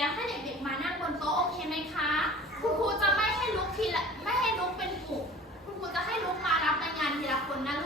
แล้วให้เด็กๆมานั่งบนโต๊ะโอเคไหมคะ คุณครูจะไม่ให้ลุกทีละไม่ให้ลุกเป็นกลุ่มคุณครูจะให้ลุกมารับรายงานทีละคนนะลูก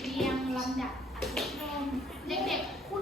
เรียงลำดับอักษรเด็กๆคุณ